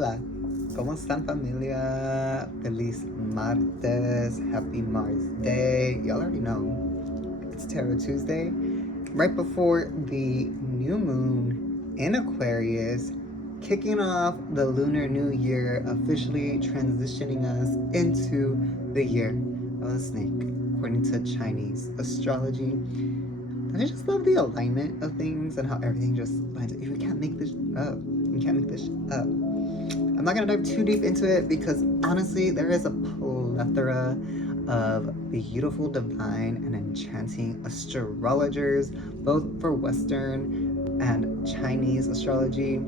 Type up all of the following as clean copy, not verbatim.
Hola, ¿cómo están familia? Feliz martes, happy Mars Day. Y'all already know, it's Tarot Tuesday, right before the new moon in Aquarius, kicking off the Lunar New Year, officially transitioning us into the year of the snake, according to Chinese astrology. And I just love the alignment of things and how everything just lines up. You can't make this up. You can't make this up. I'm not gonna dive too deep into it because honestly, there is a plethora of beautiful, divine, and enchanting astrologers, both for Western and Chinese astrology,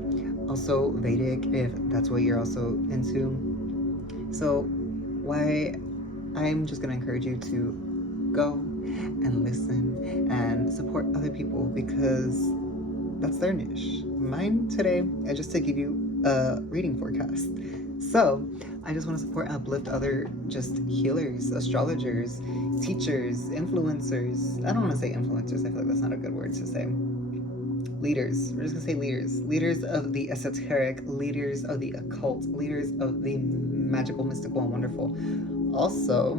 also Vedic if that's what you're also into. So, why I'm just gonna encourage you to go and listen and support other people because that's their niche. Mine today is just to give you a reading forecast. So I just want to support and uplift other just healers, astrologers, teachers, influencers. I don't want to say influencers. I feel like that's not a good word to say. Leaders. We're just gonna say leaders. Leaders of the esoteric, leaders of the occult, leaders of the magical, mystical, and wonderful. Also,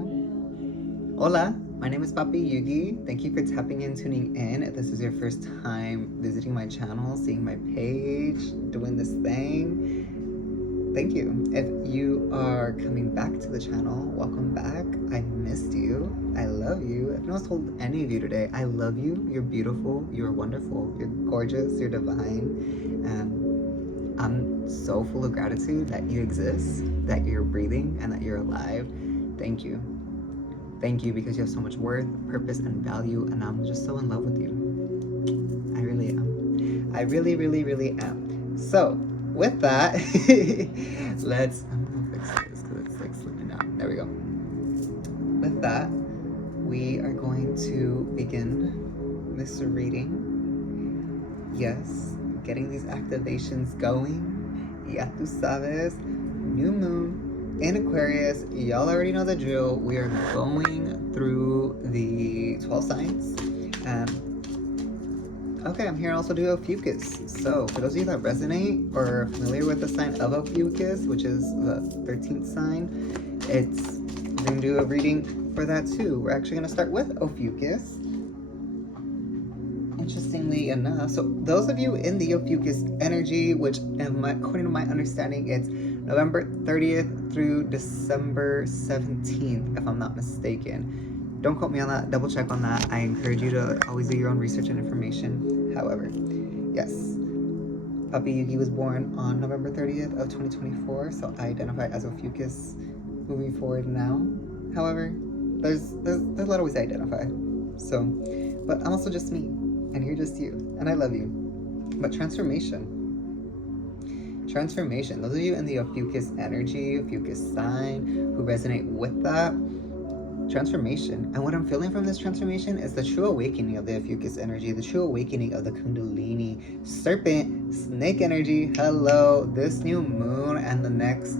hola, my name is papi-Yugi. Thank you for tapping in, tuning in. If this is your first time visiting my channel, seeing my page, doing this thing, thank you. If you are coming back to the channel, welcome back. I missed you. I love you. If no one's told any of you today, I love you. You're beautiful. You're wonderful. You're gorgeous. You're divine. And I'm so full of gratitude that you exist, that you're breathing, and that you're alive. Thank you. Thank you because you have so much worth, purpose, and value, and I'm just so in love with you. I really am. I really, really, really am. So, with that, I'm gonna fix this because it's like slipping down. There we go. With that, we are going to begin this reading. Yes, getting these activations going. Ya tú sabes, new moon in Aquarius, y'all already know the drill. We are going through the 12 signs. Okay, I'm here to also do Ophiuchus. So, for those of you that resonate or are familiar with the sign of Ophiuchus, which is the 13th sign, we're going to do a reading for that too. We're actually going to start with Ophiuchus. Interestingly enough, so those of you in the Ophiuchus energy, which according to my understanding, it's November 30th through December 17th, if I'm not mistaken. Don't quote me on that, double check on that. I encourage you to always do your own research and information. However, yes, papi-Yugi was born on November 30th of 2024, so I identify as Ophiuchus moving forward now. However, there's a lot of ways I identify. So, but I'm also just me, and you're just you, and I love you. But transformation, those of you in the Ophiuchus energy, Ophiuchus sign, who resonate with that, transformation. And what I'm feeling from this transformation is the true awakening of the Ophiuchus energy, the true awakening of the Kundalini, serpent, snake energy. Hello, this new moon and the next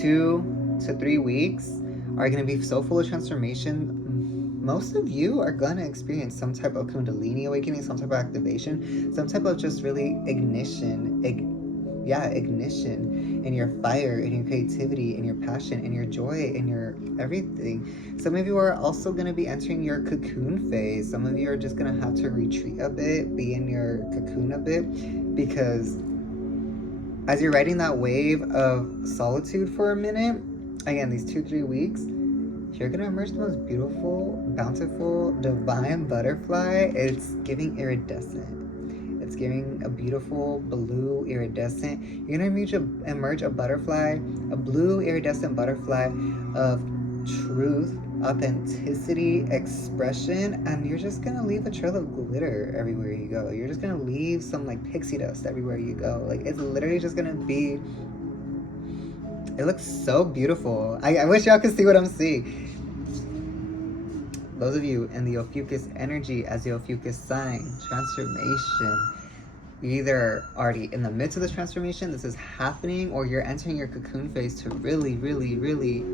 2 to 3 weeks are going to be so full of transformation. Most of you are going to experience some type of Kundalini awakening, some type of activation, some type of just really ignition in your fire, in your creativity, in your passion, in your joy, in your everything. Some of you are also going to be entering your cocoon phase. Some of you are just going to have to retreat a bit, be in your cocoon a bit, because as you're riding that wave of solitude for a minute, again, these 2-3 weeks, you're going to emerge the most beautiful, bountiful, divine butterfly. It's giving iridescent. It's giving a beautiful blue iridescent. You're gonna emerge a butterfly, a blue iridescent butterfly of truth, authenticity, expression, and you're just gonna leave a trail of glitter everywhere you go. You're just gonna leave some like pixie dust everywhere you go. Like it's literally just gonna be. It looks so beautiful. I wish y'all could see what I'm seeing. Those of you in the Ophiuchus energy as the Ophiuchus sign, transformation. You either are already in the midst of this transformation, this is happening, or you're entering your cocoon phase to really, really, really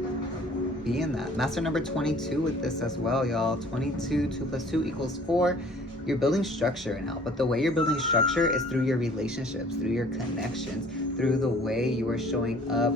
be in that. Master number 22 with this as well, y'all. 22, 2 + 2 = 4. You're building structure right now, but the way you're building structure is through your relationships, through your connections, through the way you are showing up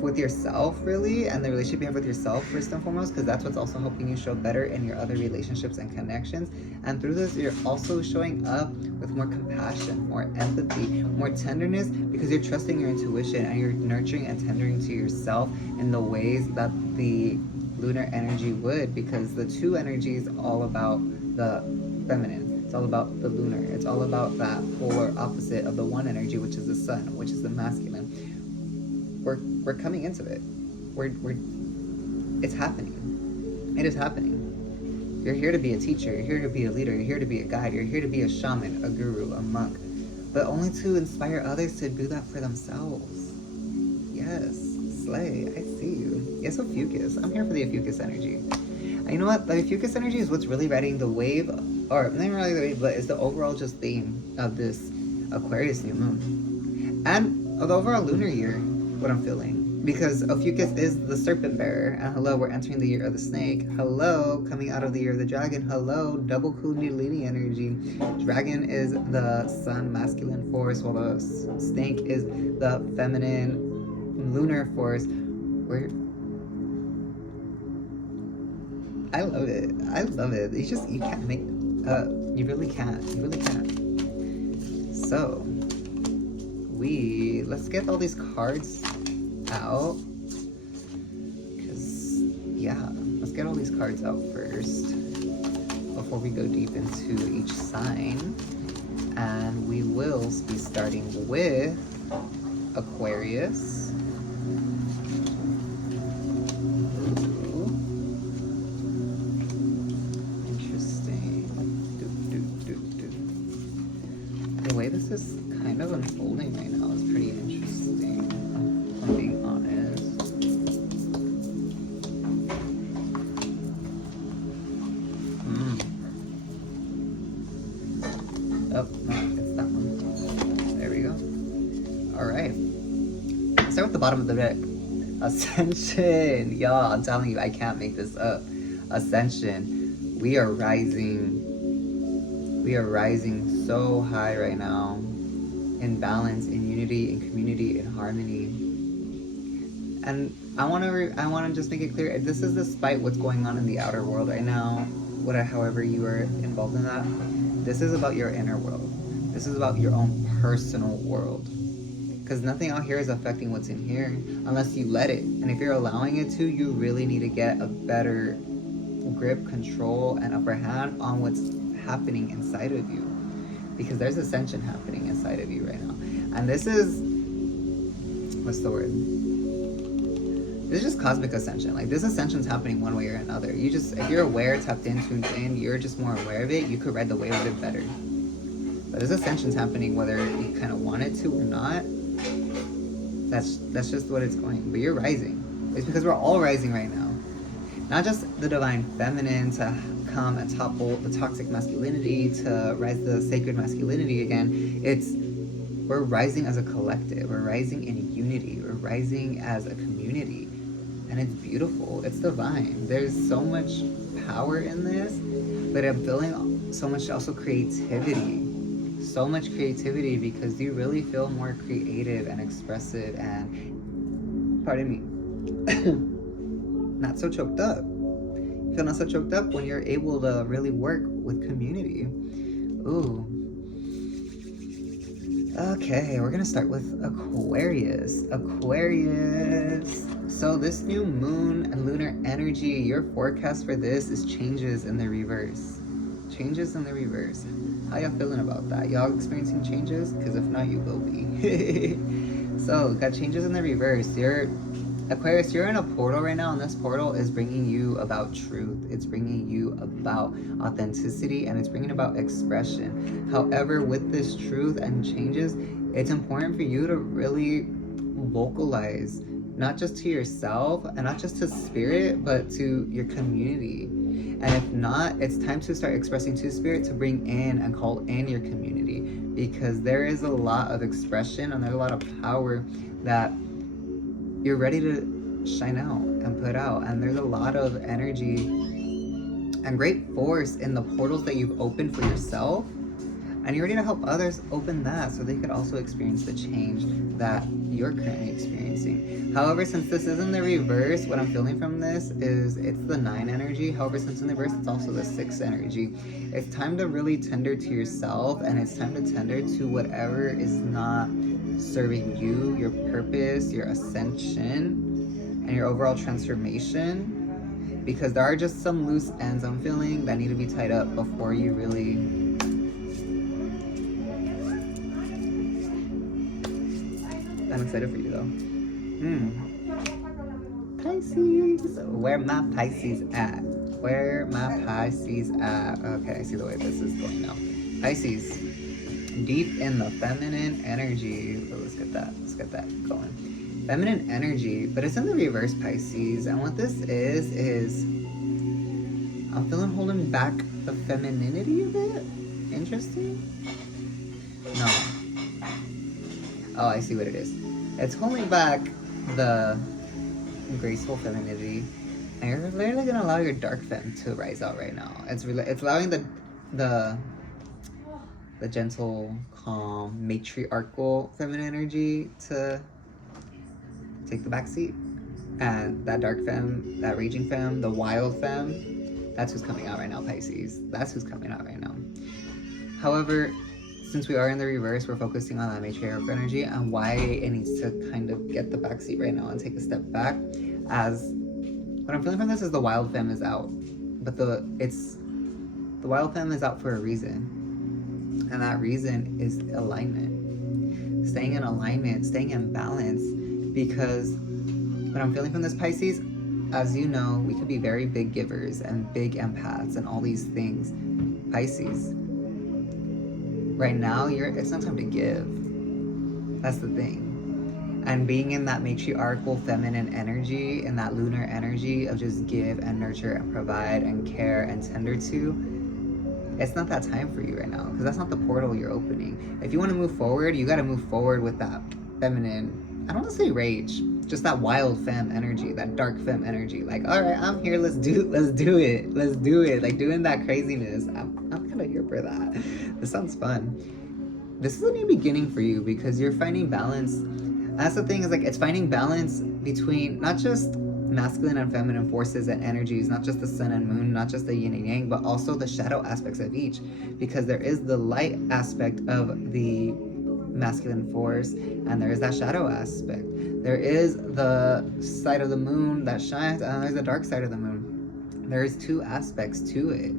with yourself, really, and the relationship you have with yourself first and foremost, because that's what's also helping you show better in your other relationships and connections. And through this, you're also showing up with more compassion, more empathy, more tenderness, because you're trusting your intuition and you're nurturing and tendering to yourself in the ways that the lunar energy would, because the two energy is all about the feminine. It's all about the lunar. It's all about that polar opposite of the one energy, which is the sun, which is the masculine. We're coming into it. It's happening. It is happening. You're here to be a teacher. You're here to be a leader. You're here to be a guide. You're here to be a shaman, a guru, a monk, but only to inspire others to do that for themselves. Yes, slay. I see you. Yes, Ophiuchus. I'm here for the Ophiuchus energy. And you know what? The Ophiuchus energy is what's really riding the wave, or not really the wave, but it's the overall just theme of this Aquarius new moon and of the overall lunar year. What I'm feeling, because Ophiuchus is the serpent bearer, and hello, we're entering the year of the snake. Hello, coming out of the year of the dragon. Hello, double kundalini energy. Dragon is the sun masculine force, while the snake is the feminine lunar force. I love it. I love it. You can't make you really can't. You really can't. So let's get all these cards out, because yeah, let's get all these cards out first before we go deep into each sign. And we will be starting with Aquarius. Ooh. Interesting. The way this is kind of unfolding right now is pretty interesting, if I'm being honest. Oh, no, it's that one. There we go. Alright. Start with the bottom of the deck. Ascension. Y'all, I'm telling you, I can't make this up. Ascension. We are rising. We are rising so high right now. In balance, in unity, in community, in harmony. And I want to just make it clear, this is despite what's going on in the outer world right now, however you are involved in that. This is about your inner world. This is about your own personal world. Because nothing out here is affecting what's in here unless you let it. And if you're allowing it to, you really need to get a better grip, control, and upper hand on what's happening inside of you. Because there's ascension happening inside of you right now. And this is, what's the word? This is just cosmic ascension. Like, this ascension's happening one way or another. If you're aware, tapped in, tuned in, you're just more aware of it, you could ride the wave of it better. But this ascension's happening whether you kind of want it to or not. That's just what it's going. But you're rising. It's because we're all rising right now. Not just the divine feminine to come and topple the toxic masculinity, to rise the sacred masculinity again. We're rising as a collective. We're rising in unity. We're rising as a community. And it's beautiful. It's divine. There's so much power in this, but I'm feeling so much also creativity. So much creativity, because you really feel more creative and expressive and, pardon me, not so choked up. You feel not so choked up when you're able to really work with community. Ooh. Okay, we're gonna start with Aquarius. Aquarius. So this new moon and lunar energy, your forecast for this is changes in the reverse. Changes in the reverse. How y'all feeling about that? Y'all experiencing changes? Because if not, you will be. So, got changes in the reverse. Aquarius, you're in a portal right now, and this portal is bringing you about truth. It's bringing you about authenticity, and it's bringing about expression. However, with this truth and changes, it's important for you to really vocalize, not just to yourself, and not just to spirit, but to your community. And if not, it's time to start expressing to spirit to bring in and call in your community, because there is a lot of expression and there's a lot of power that you're ready to shine out and put out. And there's a lot of energy and great force in the portals that you've opened for yourself. And you're ready to help others open that so they could also experience the change that you're currently experiencing. However, since this is in the reverse, what I'm feeling from this is it's the 9 energy. However, since in the reverse, it's also the 6 energy. It's time to really tender to yourself, and it's time to tender to whatever is not serving you, your purpose, your ascension, and your overall transformation. Because there are just some loose ends I'm feeling that need to be tied up before you really... I'm excited for you though. Pisces. Where my Pisces at? Where my Pisces at? Okay, I see the way this is going now. Pisces. Deep in the feminine energy. Oh, let's get that going. Feminine energy, but it's in the reverse, Pisces. And what this is I'm feeling holding back the femininity of it. Interesting. No. Oh, I see what it is. It's holding back the graceful femininity, and you're literally gonna allow your dark femme to rise out right now. It's allowing the gentle, calm, matriarchal feminine energy to take the back seat, and that dark femme, that raging femme, the wild femme, that's who's coming out right now, Pisces. That's who's coming out right now. However, since we are in the reverse, we're focusing on that matriarchal energy and why it needs to kind of get the backseat right now and take a step back. As what I'm feeling from this is the wild femme is out, but the wild femme is out for a reason, and that reason is alignment, staying in alignment, staying in balance. Because what I'm feeling from this, Pisces, as you know, we could be very big givers and big empaths and all these things, Pisces. Right now, it's not time to give. That's the thing. And being in that matriarchal feminine energy, in that lunar energy of just give and nurture and provide and care and tender to, it's not that time for you right now, because that's not the portal you're opening. If you want to move forward, you got to move forward with that feminine, I don't want to say rage, just that wild femme energy, that dark femme energy. Like, all right, I'm here, let's do it. Like doing that craziness. I'm kind of here for that. This sounds fun. This is a new beginning for you because you're finding balance. That's the thing, is like it's finding balance between not just masculine and feminine forces and energies, not just the sun and moon, not just the yin and yang, but also the shadow aspects of each. Because there is the light aspect of the masculine force and there is that shadow aspect. There is the side of the moon that shines and there's the dark side of the moon. There's two aspects to it.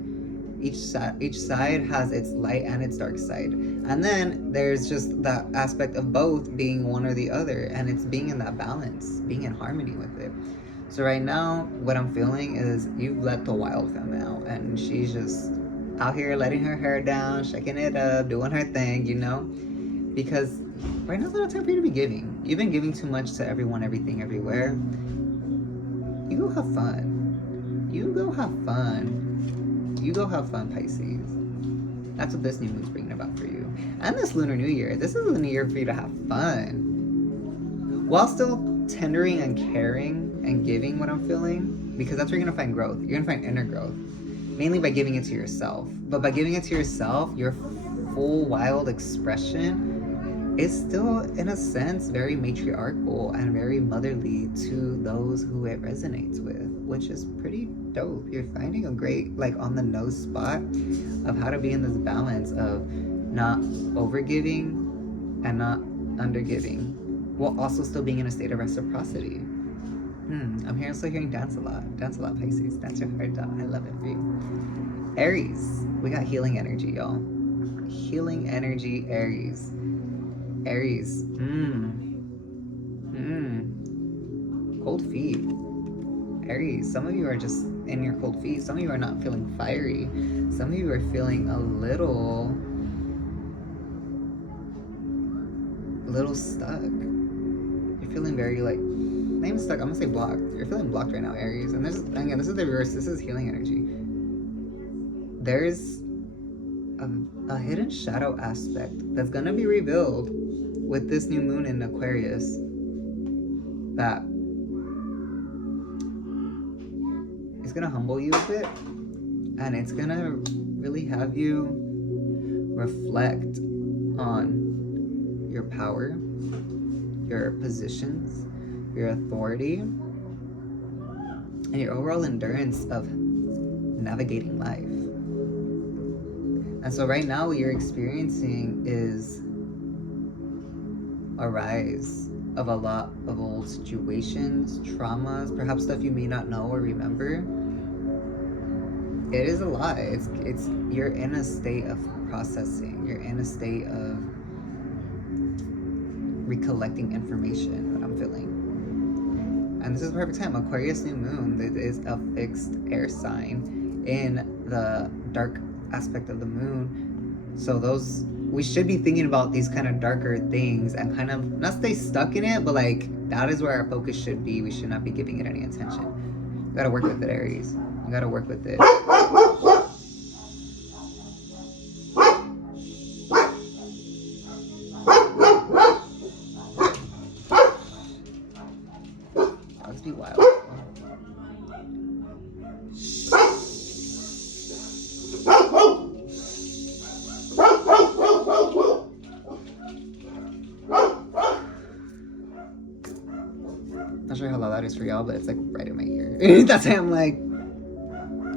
Each side has its light and its dark side. And then there's just that aspect of both being one or the other, and it's being in that balance, being in harmony with it. So right now, what I'm feeling is you've let the wild femme out, and she's just out here letting her hair down, shaking it up, doing her thing, you know? Because right now's not a time for you to be giving. You've been giving too much to everyone, everything, everywhere. You go have fun. You go have fun. You go have fun, Pisces. That's what this new moon's bringing about for you. And this Lunar New Year. This is a new year for you to have fun. While still tendering and caring and giving what I'm feeling. Because that's where you're going to find growth. You're going to find inner growth. Mainly by giving it to yourself. But by giving it to yourself, your full wild expression is still, in a sense, very matriarchal and very motherly to those who it resonates with, which is pretty dope. You're finding a great, like, on the nose spot of how to be in this balance of not overgiving and not undergiving, while also still being in a state of reciprocity. I'm still hearing dance a lot, Pisces. Dance your heart out. I love it for you. Aries, we got healing energy, y'all. Healing energy, Aries. Aries, cold feet. Aries, some of you are just in your cold feet. Some of you are not feeling fiery. Some of you are feeling a little stuck. You're feeling very, like, not even stuck, I'm gonna say blocked. You're feeling blocked right now, Aries. And this is, again, this is the reverse. This is healing energy. There's a hidden shadow aspect that's gonna be revealed with this new moon in Aquarius that is gonna humble you a bit And it's gonna really have you reflect on your power, your positions, your authority, and your overall endurance of navigating life. And so right now what you're experiencing is a rise of a lot of old situations, traumas, perhaps stuff you may not know or remember. It is a lot. It's you're in a state of processing. You're in a state of recollecting information, what I'm feeling. And this is the perfect time. Aquarius new moon, it is a fixed air sign in the dark aspect of the moon. So we should be thinking about these kind of darker things and kind of not stay stuck in it, but like that is where our focus should be. We should not be giving it any attention. You gotta work with it, Aries. You gotta work with it. Dogs be wild. Not sure how loud that is for y'all, but it's like right in my ear. That's why I'm like,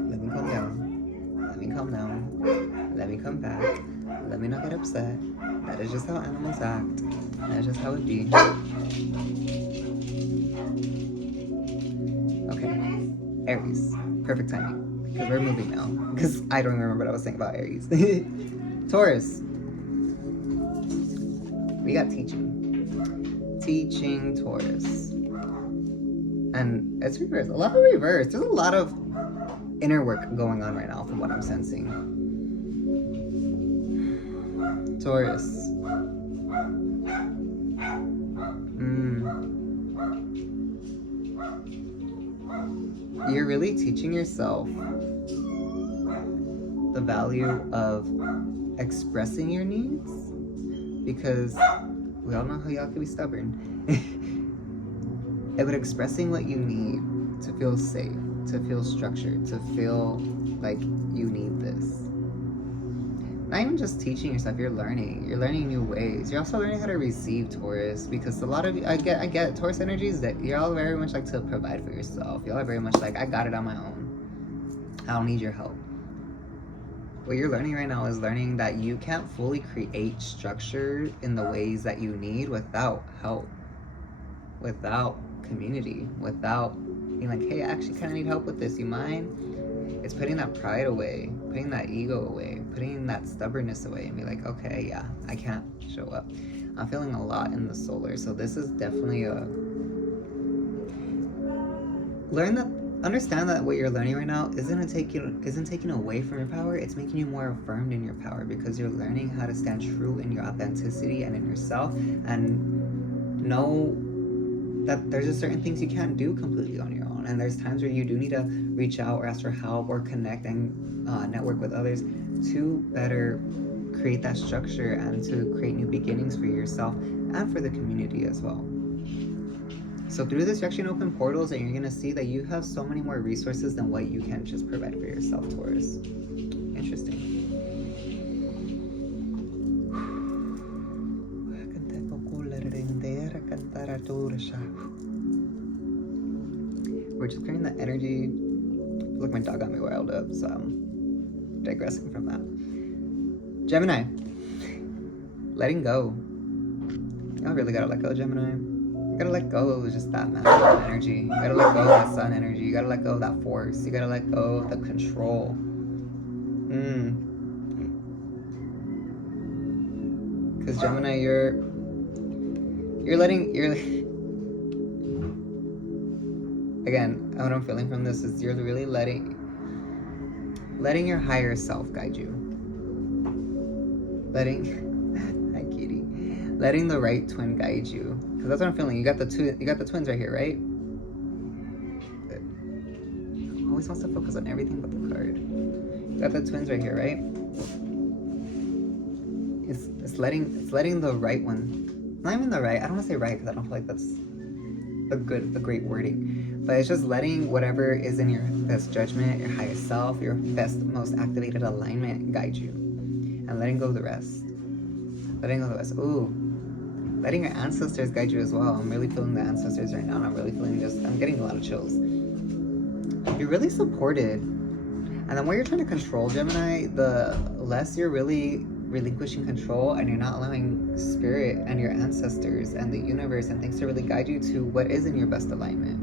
let me calm down. Let me calm down. Let me come back. Let me not get upset. That is just how animals act. That is just how it be. Okay. Aries. Perfect timing. Because we're moving now. Because I don't remember what I was saying about Aries. Taurus. We got teaching. Teaching Taurus. And it's reverse. A lot of reverse. There's a lot of inner work going on right now from what I'm sensing. Taurus. You're really teaching yourself the value of expressing your needs, because we all know how y'all can be stubborn. But expressing what you need to feel safe, to feel structured, to feel like you need this. Not even just teaching yourself, you're learning new ways. You're also learning how to receive, Taurus, because a lot of you, I get Taurus energies that y'all very much like to provide for yourself. Y'all are very much like, I got it on my own. I don't need your help. What you're learning right now is learning that you can't fully create structure in the ways that you need without help, without community, without being like, hey, I actually kind of need help with this, you mind? It's putting that pride away, putting that ego away, putting that stubbornness away, and be like, okay, yeah, I can't show up. I'm feeling a lot in the solar, so this is definitely understand that what you're learning right now isn't taking away from your power. It's making you more affirmed in your power, because you're learning how to stand true in your authenticity and in yourself, and know that there's just certain things you can't do completely on your own, and there's times where you do need to reach out or ask for help or connect and network with others to better create that structure and to create new beginnings for yourself and for the community as well. So through this, you're actually gonna open portals, and you're gonna see that you have so many more resources than what you can just provide for yourself, Taurus. Interesting. We're just clearing the energy. Look, my dog got me riled up, so I'm digressing from that. Gemini. Letting go. Y'all really gotta let go, Gemini. You gotta let go of just that masculine energy. You gotta let go of that sun energy. You gotta let go of that force. You gotta let go of the control. Because Gemini, you're again, what I'm feeling from this is you're really letting your higher self guide you. Letting the right twin guide you. Because that's what I'm feeling. You got the twins right here, right? Good. Always wants to focus on everything but the card. You got the twins right here, right? It's letting the right one. Not even the right. I don't want to say right because I don't feel like that's a great wording, but it's just letting whatever is in your best judgment, your highest self, your best, most activated alignment guide you, and letting go of the rest. Letting go of the rest. Ooh, letting your ancestors guide you as well. I'm really feeling the ancestors right now, and I'm really feeling I'm getting a lot of chills. You're really supported, and the more you're trying to control, Gemini, the less you're really relinquishing control, and you're not allowing spirit and your ancestors and the universe and things to really guide you to what is in your best alignment.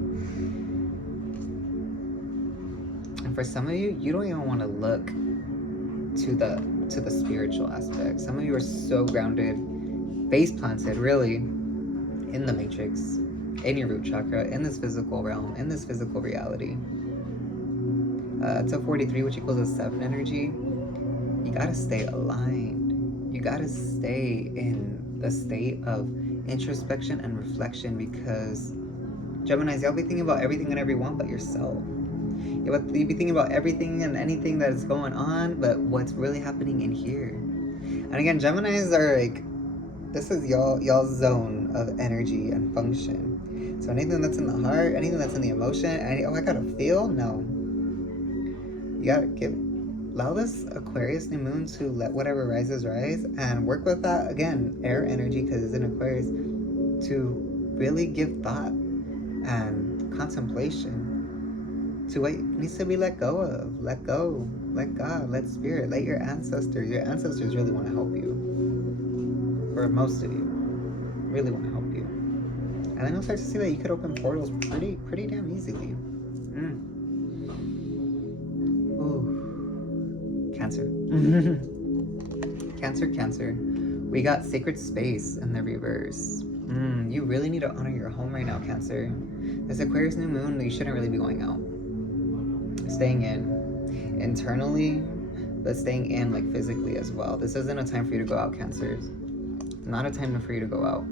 And for some of you, you don't even want to look to the spiritual aspect. Some of you are so grounded, face planted really in the matrix, in your root chakra, in this physical realm, in this physical reality. It's a 43, which equals a 7 energy. You gotta stay aligned. You gotta stay in the state of introspection and reflection, because Geminis, y'all be thinking about everything and everyone but yourself. You'll be thinking about everything and anything that is going on, but what's really happening in here. And again, Geminis are like, this is y'all's zone of energy and function. So anything that's in the heart, anything that's in the emotion, oh, I gotta feel, no. You gotta allow this Aquarius new moon to let whatever rises rise, and work with that, again, air energy, because it's in Aquarius, to really give thought and contemplation to what needs to be let go of. Let go, let God, let spirit, let your ancestors really want to help you, or most of you really want to help you. And then you'll start to see that you could open portals pretty damn easily. Ooh, Cancer. Cancer. We got sacred space in the reverse. You really need to honor your home right now, Cancer. This Aquarius new moon, you shouldn't really be going out. Staying in internally, but staying in like physically as well. This isn't a time for you to go out, Cancers. Not a time for you to go out.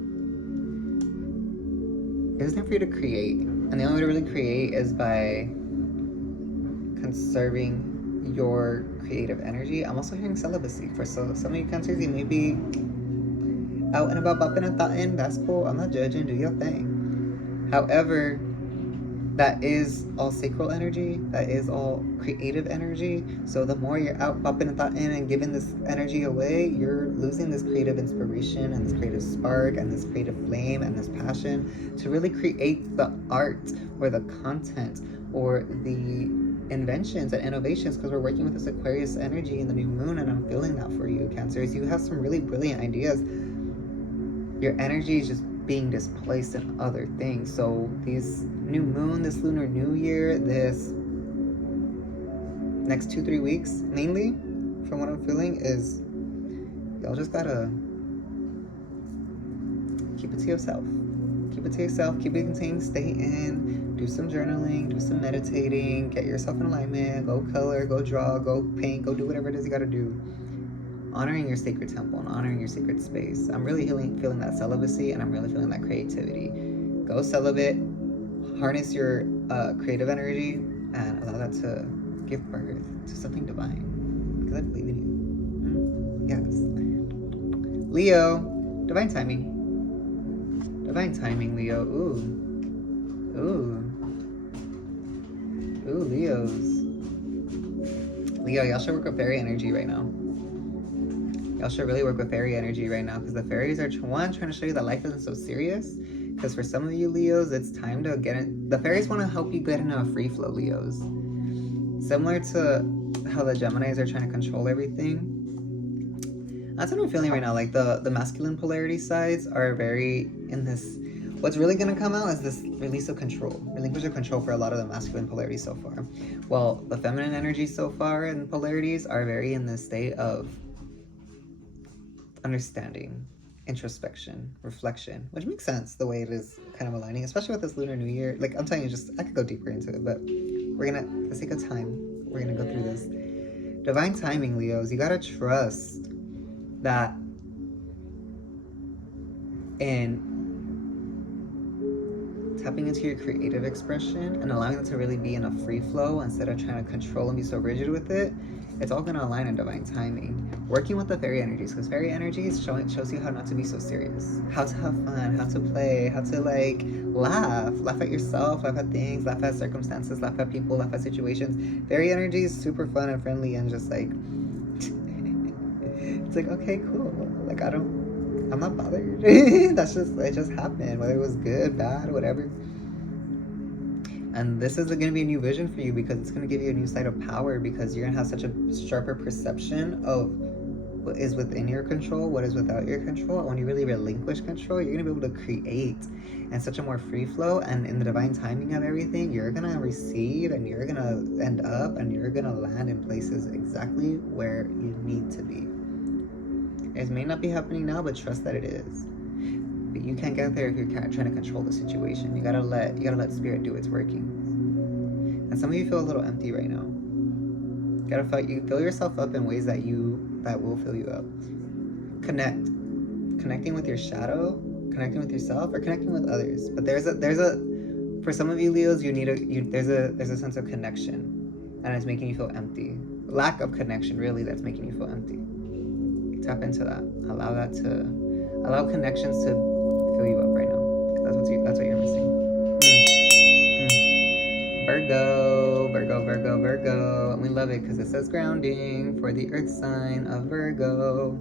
It's time for you to create. And the only way to really create is by conserving your creative energy. I'm also hearing celibacy. For some of you Cancers, you may be out and about bopping and thotting. That's cool. I'm not judging. Do your thing. However, that is all sacral energy. That is all creative energy. So the more you're out bopping and thotting and giving this energy away, you're losing this creative inspiration and this creative spark and this creative flame and this passion to really create the art or the content or the inventions and innovations, because we're working with this Aquarius energy in the new moon, and I'm feeling that for you, Cancers. You have some really brilliant ideas. Your energy is just being displaced in other things. So this new moon, this lunar new year, this next 2-3 weeks, mainly from what I'm feeling, is y'all just gotta keep it to yourself. Keep it to yourself, keep it contained, stay in, do some journaling, do some meditating, get yourself in alignment, go color, go draw, go paint, go do whatever it is you gotta do. Honoring your sacred temple and honoring your sacred space. I'm really feeling that celibacy, and I'm really feeling that creativity. Go celibate, harness your creative energy, and allow that to give birth to something divine. Because I believe in you. Yes. Leo, divine timing. Divine timing, Leo. Ooh, Leos. Leo, y'all should work with fairy energy right now. Y'all should really work with fairy energy right now, because the fairies are trying to show you that life isn't so serious. Because for some of you Leos, it's time to get in. The fairies want to help you get into a free flow, Leos. Similar to how the Geminis are trying to control everything. That's what I'm feeling right now. Like the masculine polarity sides are very in this. What's really going to come out is this release of control, relinquish of control for a lot of the masculine polarities so far. Well, the feminine energy so far and polarities are very in this state of understanding, introspection, reflection, which makes sense the way it is kind of aligning, especially with this lunar new year. Like, I'm telling you, I could go deeper into it, but we're gonna, for the sake of time, we're gonna go through this. Divine timing, Leos. You gotta trust that in tapping into your creative expression and allowing it to really be in a free flow instead of trying to control and be so rigid with it, It's all gonna align in divine timing. Working with the fairy energies, because fairy energies shows you how not to be so serious, how to have fun, how to play, how to like laugh at yourself, laugh at things, laugh at circumstances, laugh at people, laugh at situations. Fairy energy is super fun and friendly and just like it's like, okay, cool. Like I'm not bothered. It just happened, whether it was good, bad, whatever. And this is going to be a new vision for you, because it's going to give you a new side of power, because you're going to have such a sharper perception of what is within your control, what is without your control. And when you really relinquish control, you're going to be able to create in such a more free flow. And in the divine timing of everything, you're going to receive, and you're going to end up, and you're going to land in places exactly where you need to be. It may not be happening now, but trust that it is. But you can't get there if you're trying to control the situation. You gotta let spirit do its working. And some of you feel a little empty right now. You fill yourself up in ways that will fill you up. Connecting with your shadow, connecting with yourself, or connecting with others. But there's a for some of you Leos, there's a sense of connection, and it's making you feel empty. Lack of connection, really, that's making you feel empty. Tap into that. Allow connections to fill you up right now. That's what you're missing. Virgo. And we love it because it says grounding for the earth sign of Virgo.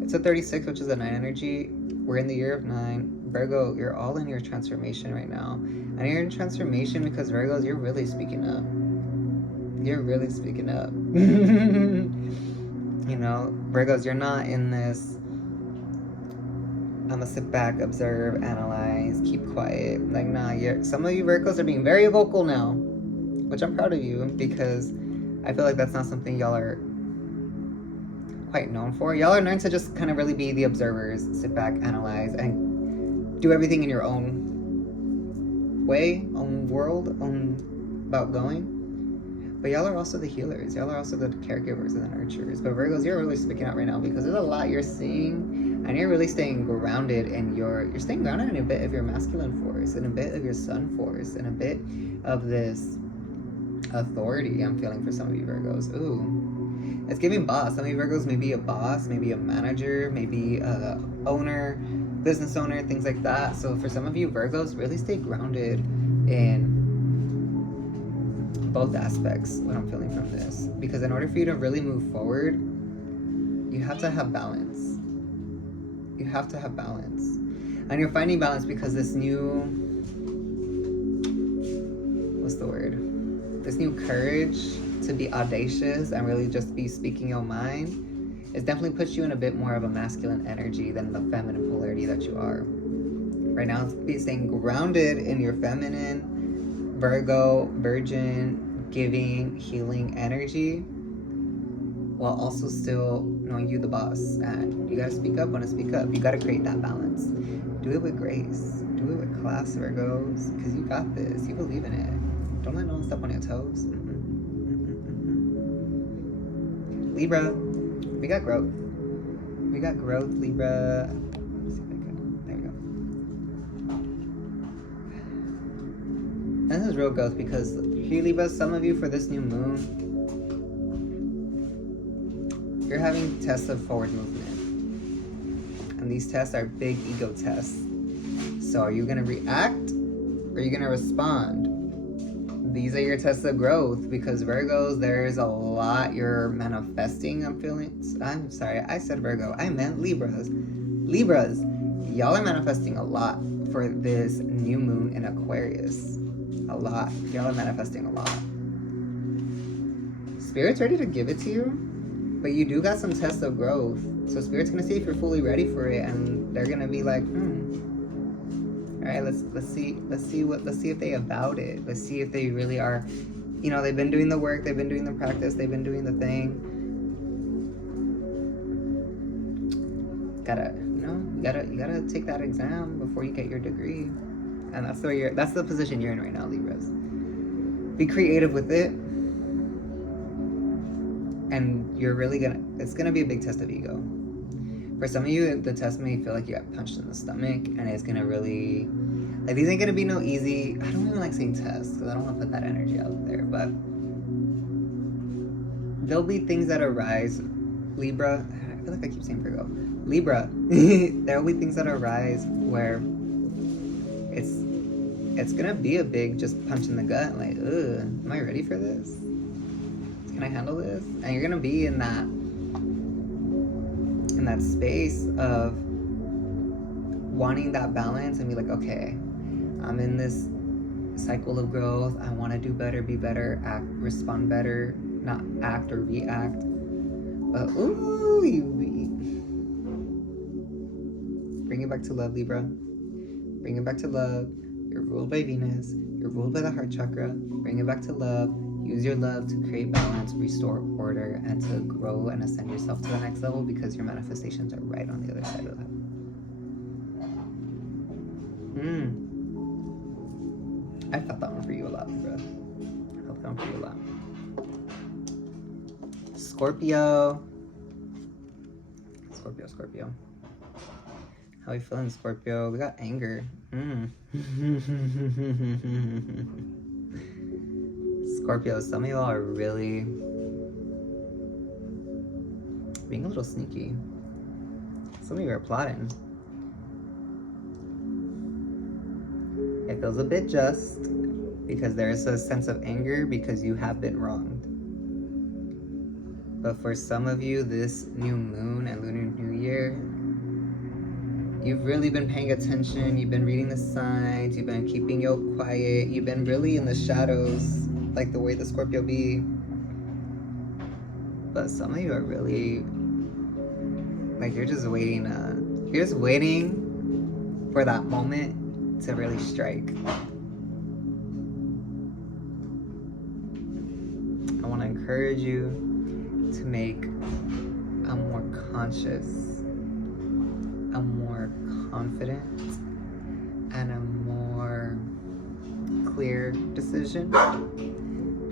It's a 36, which is a 9 energy. We're in the year of 9. Virgo, you're all in your transformation right now. And you're in transformation because Virgos, you're really speaking up. You're really speaking up. You know, Virgos, you're not in this I'm gonna sit back, observe, analyze, keep quiet. Like, nah, some of you Virgos are being very vocal now, which I'm proud of you, because I feel like that's not something y'all are quite known for. Y'all are known to just kind of really be the observers, sit back, analyze, and do everything in your own way, own world, own about going. But y'all are also the healers. Y'all are also the caregivers and the nurturers. But Virgos, you're really speaking out right now because there's a lot you're seeing, and you're really staying grounded in you're staying grounded in a bit of your masculine force, and a bit of your sun force, and a bit of this authority I'm feeling for some of you Virgos. Ooh. It's giving boss. Some of you Virgos may be a boss, maybe a manager, maybe a owner, business owner, things like that. So for some of you Virgos, really stay grounded in both aspects, what I'm feeling from this, because in order for you to really move forward, you have to have balance. You have to have balance, and you're finding balance because this new, this new courage to be audacious and really just be speaking your mind, it definitely puts you in a bit more of a masculine energy than the feminine polarity that you are right now. It's staying grounded in your feminine Virgo, Virgin, giving, healing energy, while also still knowing you the boss, and you gotta speak up when to speak up. You gotta create that balance. Do it with grace. Do it with class, Virgos, because you got this. You believe in it. Don't let no one step on your toes. Libra, we got growth. We got growth, Libra. Let's see if I can. There we go. And this is real growth because here, Libra, some of you for this new moon, you're having tests of forward movement. And these tests are big ego tests. So are you going to react or are you going to respond? These are your tests of growth because Virgos, there's a lot you're manifesting. I'm sorry, I said Virgo. I meant Libras. Libras, y'all are manifesting a lot for this new moon in Aquarius. A lot. Y'all are manifesting a lot. Spirit's ready to give it to you, but you do got some tests of growth. So Spirit's gonna see if you're fully ready for it, and they're gonna be like, all right, let's see if they avowed it. Let's see if they really are, you know, they've been doing the work, they've been doing the practice, they've been doing the thing. You gotta take that exam before you get your degree. And that's the position you're in right now, Libras. Be creative with it. And it's gonna be a big test of ego. For some of you, the test may feel like you got punched in the stomach, and it's gonna really, like, these ain't gonna be no easy, I don't even like saying tests, because I don't wanna put that energy out there, but there'll be things that arise, Libra. I feel like I keep saying Virgo. Libra. There'll be things that arise where it's gonna be a big just punch in the gut. Like, ugh, am I ready for this? Can I handle this? And you're gonna be in that space of wanting that balance and be like, okay, I'm in this cycle of growth. I want to do better, be better, act, respond better, not act or react. But ooh, bring it back to love, Libra. Bring it back to love. You're ruled by Venus. You're ruled by the heart chakra. Bring it back to love. Use your love to create balance, restore order, and to grow and ascend yourself to the next level, because your manifestations are right on the other side of that. I felt that one for you a lot, Libra. I felt that one for you a lot. Scorpio. Scorpio. How are you feeling, Scorpio? We got anger. Scorpio, some of y'all are really being a little sneaky. Some of you are plotting. It feels a bit just, because there is a sense of anger because you have been wronged. But for some of you, this new moon and Lunar New Year, you've really been paying attention. You've been reading the signs. You've been keeping your quiet. You've been really in the shadows, like the way the Scorpio be. But some of you are really, like, you're just waiting for that moment to really strike. I want to encourage you to make a more conscious, a more confident, and a more clear decision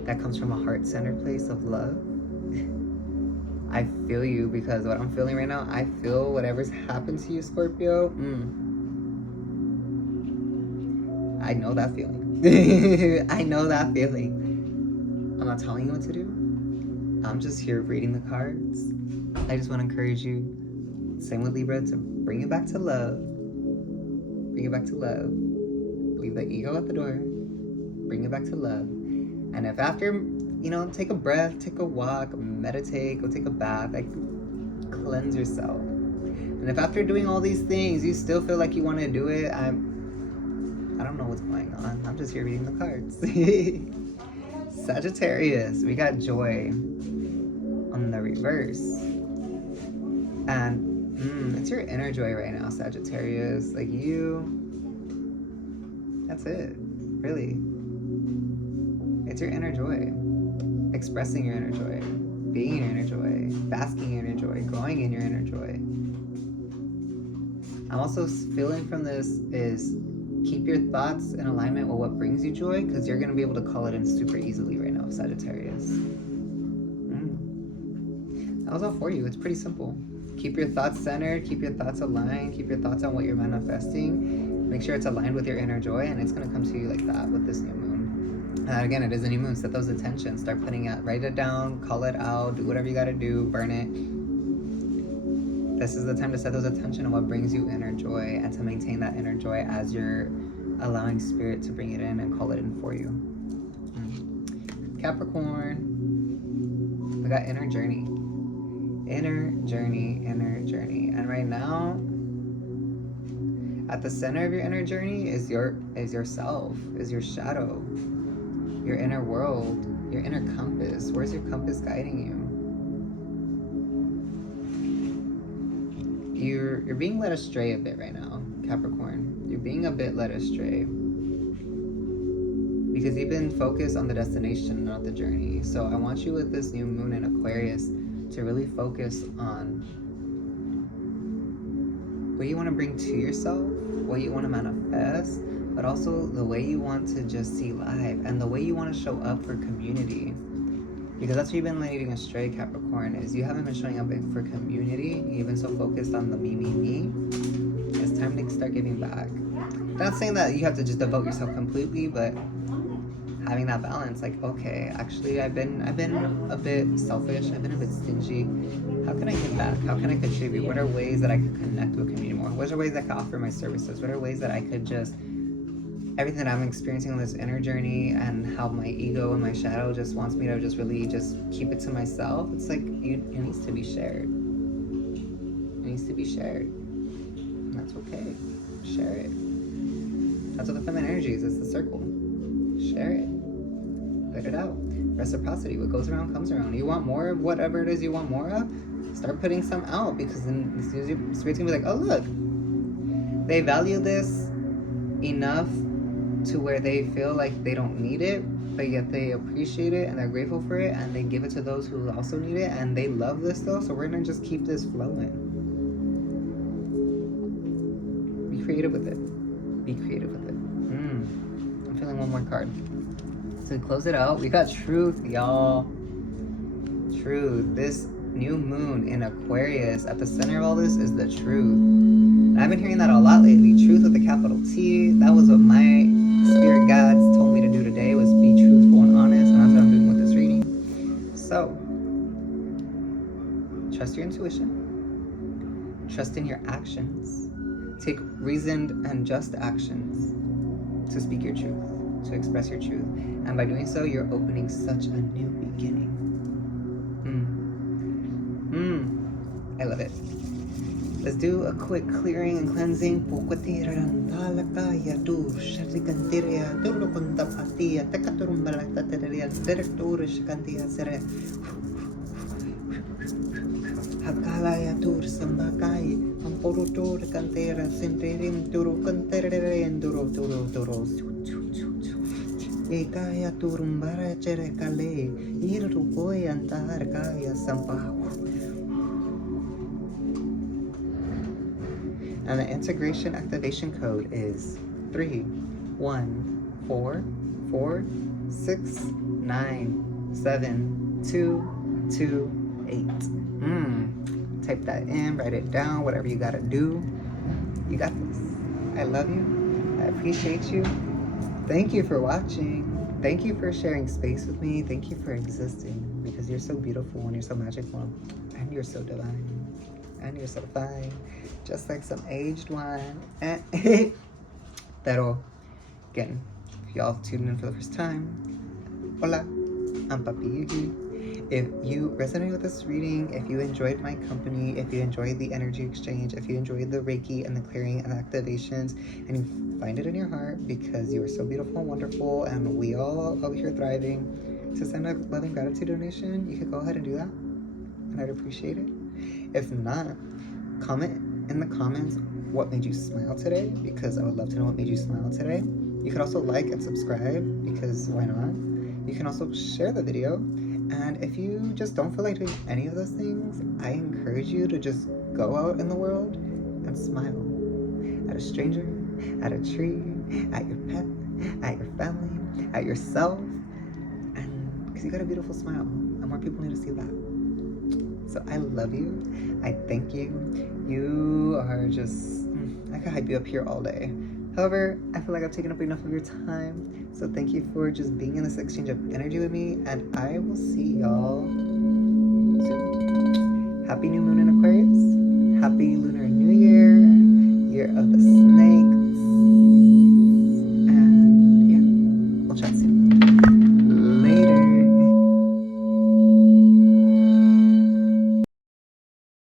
that comes from a heart-centered place of love. I feel you, because what I'm feeling right now, I feel whatever's happened to you, Scorpio. I know that feeling. I know that feeling. I'm not telling you what to do. I'm just here reading the cards. I just want to encourage you, same with Libra, to bring it back to love. Bring it back to love. Leave the ego at the door. Bring it back to love. And if after, take a breath, take a walk, meditate, go take a bath, like, cleanse yourself. And if after doing all these things, you still feel like you want to do it, I don't know what's going on. I'm just here reading the cards. Sagittarius, we got joy on the reverse. And it's your inner joy right now, Sagittarius. Like, that's it, really. It's your inner joy. Expressing your inner joy. Being in your inner joy. Basking in your inner joy. Growing in your inner joy. I'm also feeling from this is keep your thoughts in alignment with what brings you joy, because you're going to be able to call it in super easily right now, Sagittarius. That was all for you. It's pretty simple. Keep your thoughts centered. Keep your thoughts aligned. Keep your thoughts on what you're manifesting. Make sure it's aligned with your inner joy, and it's going to come to you like that with this new moon. And again, it is a new moon. Set those intentions. Start putting it, write it down, call it out, do whatever you got to do, burn it. This is the time to set those attention on what brings you inner joy, and to maintain that inner joy as you're allowing spirit to bring it in and call it in for you. Capricorn, we got inner journey. Inner journey. And right now, at the center of your inner journey is yourself, is your shadow, your inner world, your inner compass. Where's your compass guiding you? You're being led astray a bit right now, Capricorn. You're being a bit led astray because you've been focused on the destination, not the journey. So I want you with this new moon in Aquarius to really focus on what you want to bring to yourself, what you want to manifest, but also the way you want to just see life and the way you want to show up for community. Because that's what you've been leading astray, Capricorn, is you haven't been showing up for community. You've been so focused on the me. It's time to start giving back. I'm not saying that you have to just devote yourself completely, but having that balance. Like, okay, actually, I've been a bit selfish. I've been a bit stingy. How can I give back? How can I contribute? What are ways that I could connect with community more? What are ways I could offer my services? What are ways that I could just, everything that I'm experiencing on this inner journey and how my ego and my shadow just wants me to just really just keep it to myself. It's like, it needs to be shared. It needs to be shared. And that's okay. Share it. That's what the feminine energy is. It's the circle. Share it. Let it out. Reciprocity. What goes around comes around. You want more of whatever it is you want more of? Start putting some out, because then the spirit's gonna be like, oh look, they value this enough to where they feel like they don't need it, but yet they appreciate it and they're grateful for it, and they give it to those who also need it, and they love this though, so we're gonna just keep this flowing. Be creative with it. Be creative with it. I'm feeling one more card. So we close it out. We got truth, y'all. Truth. This new moon in Aquarius, at the center of all this is the truth. And I've been hearing that a lot lately. Truth with a capital T. That was what my spirit guides told me to do today, was be truthful and honest. And that's what I'm doing with this reading. So, trust your intuition. Trust in your actions. Take reasoned and just actions to speak your truth, to express your truth. And by doing so, you're opening such a new beginning. I love it. Let's do a quick clearing and cleansing. Hakalaya tur sambakai, amporotor cantera, centerim turu cantere duro turu turu. Ekaya turumbara cherekale, irukoy antar kaya sampa. And the integration activation code is 31446972228. Type that in, write it down, whatever you gotta do. You got this. I love you. I appreciate you. Thank you for watching. Thank you for sharing space with me. Thank you for existing, because you're so beautiful and you're so magical and you're so divine and you're so fine, just like some aged wine. Pero again, if y'all tuned in for the first time, hola, I'm papi-Yugi. If you resonated with this reading, if you enjoyed my company, if you enjoyed the energy exchange, if you enjoyed the Reiki and the clearing and the activations, and you find it in your heart because you are so beautiful and wonderful, and we all out here thriving, to send a loving gratitude donation, you could go ahead and do that, and I'd appreciate it. If not, comment in the comments what made you smile today, because I would love to know what made you smile today. You could also like and subscribe, because why not? You can also share the video. And if you just don't feel like doing any of those things, I encourage you to just go out in the world and smile at a stranger, at a tree, at your pet, at your family, at yourself, and because you got a beautiful smile, and more people need to see that. So I love you. I thank you. You are just, I could hype you up here all day. However, I feel like I've taken up enough of your time. So thank you for just being in this exchange of energy with me. And I will see y'all soon. Happy new moon in Aquarius. Happy lunar